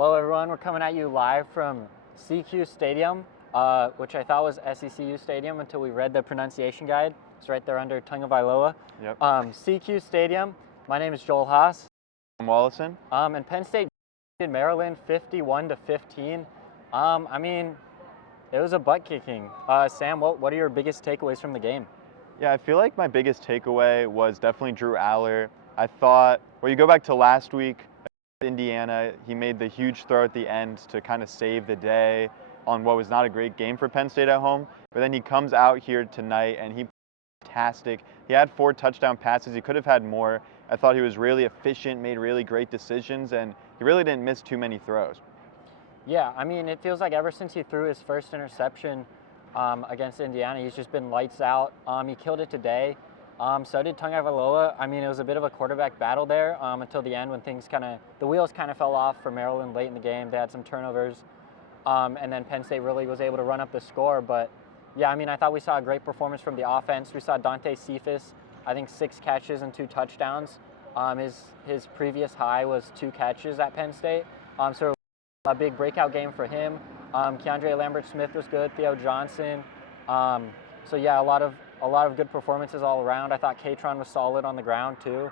Hello, everyone. We're coming at you live from CQ Stadium, which I thought was SECU Stadium until we read the pronunciation guide. It's right there under Tagovailoa. Yep. CQ Stadium. My name is Joel Haas. I'm Woloson. And Penn State in Maryland, 51-15. I mean, it was a butt kicking. Sam, what are your biggest takeaways from the game? Yeah, I feel like my biggest takeaway was definitely Drew Aller. I thought, well, you go back to last week, Indiana, he made the huge throw at the end to kind of save the day on what was not a great game for Penn State at home. But then he comes out here tonight and he fantastic. He had 4 touchdown passes. He could have had more. I thought he was really efficient, made really great decisions, and he really didn't miss too many throws. Yeah, I mean, it feels like ever since he threw his first interception against Indiana, he's just been lights out. He killed it today. So did Tagovailoa. I mean, it was a bit of a quarterback battle there until the end when the wheels kind of fell off for Maryland late in the game. They had some turnovers, and then Penn State really was able to run up the score. But yeah, I mean, I thought we saw a great performance from the offense. We saw Dante Cephas, I think 6 catches and 2 touchdowns. His previous high was 2 catches at Penn State. So a big breakout game for him. Keandre Lambert-Smith was good. Theo Johnson. So yeah, a lot of good performances all around. I thought Katron was solid on the ground too.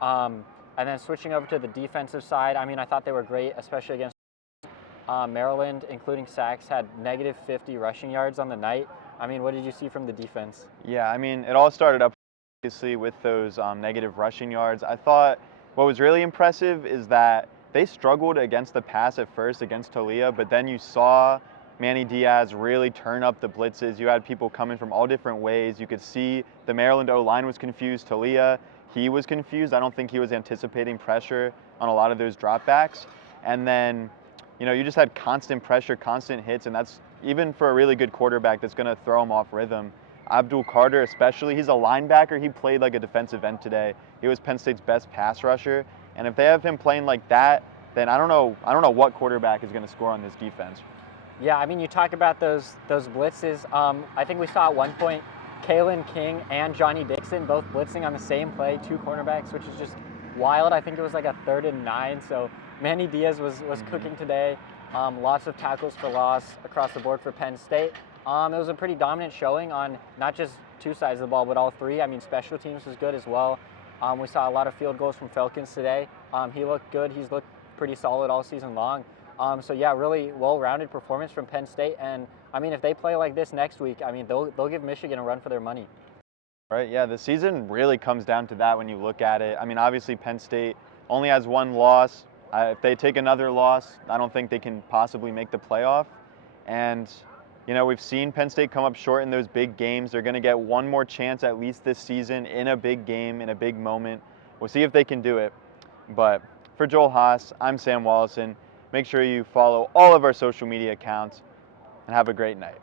And then switching over to the defensive side, I mean, I thought they were great, especially against Maryland, including sacks, had negative 50 rushing yards on the night. I mean, what did you see from the defense? Yeah, I mean, it all started up obviously with those negative rushing yards. I thought what was really impressive is that they struggled against the pass at first against Talia, but then you saw Manny Diaz really turn up the blitzes. You had people coming from all different ways. You could see the Maryland O-line was confused. Talia, he was confused. I don't think he was anticipating pressure on a lot of those dropbacks. And then, you know, you just had constant pressure, constant hits, and that's even for a really good quarterback that's going to throw him off rhythm. Abdul Carter especially, he's a linebacker. He played like a defensive end today. He was Penn State's best pass rusher. And if they have him playing like that, then I don't know what quarterback is going to score on this defense. Yeah, I mean, you talk about those blitzes. I think we saw at one point Kalen King and Johnny Dixon both blitzing on the same play, 2 cornerbacks, which is just wild. I think it was like a 3rd and 9. So Manny Diaz was cooking today. Lots of tackles for loss across the board for Penn State. It was a pretty dominant showing on not just 2 sides of the ball, but all 3. I mean, special teams was good as well. We saw a lot of field goals from Felkins today. He looked good. He's looked pretty solid all season long. So yeah, really well-rounded performance from Penn State. And I mean, if they play like this next week, I mean, they'll give Michigan a run for their money. Right, yeah, the season really comes down to that when you look at it. I mean, obviously Penn State only has 1 loss. If they take another loss, I don't think they can possibly make the playoff. And, you know, we've seen Penn State come up short in those big games. They're going to get one more chance at least this season in a big game, in a big moment. We'll see if they can do it. But for Joel Haas, I'm Sam Woloson. Make sure you follow all of our social media accounts and have a great night.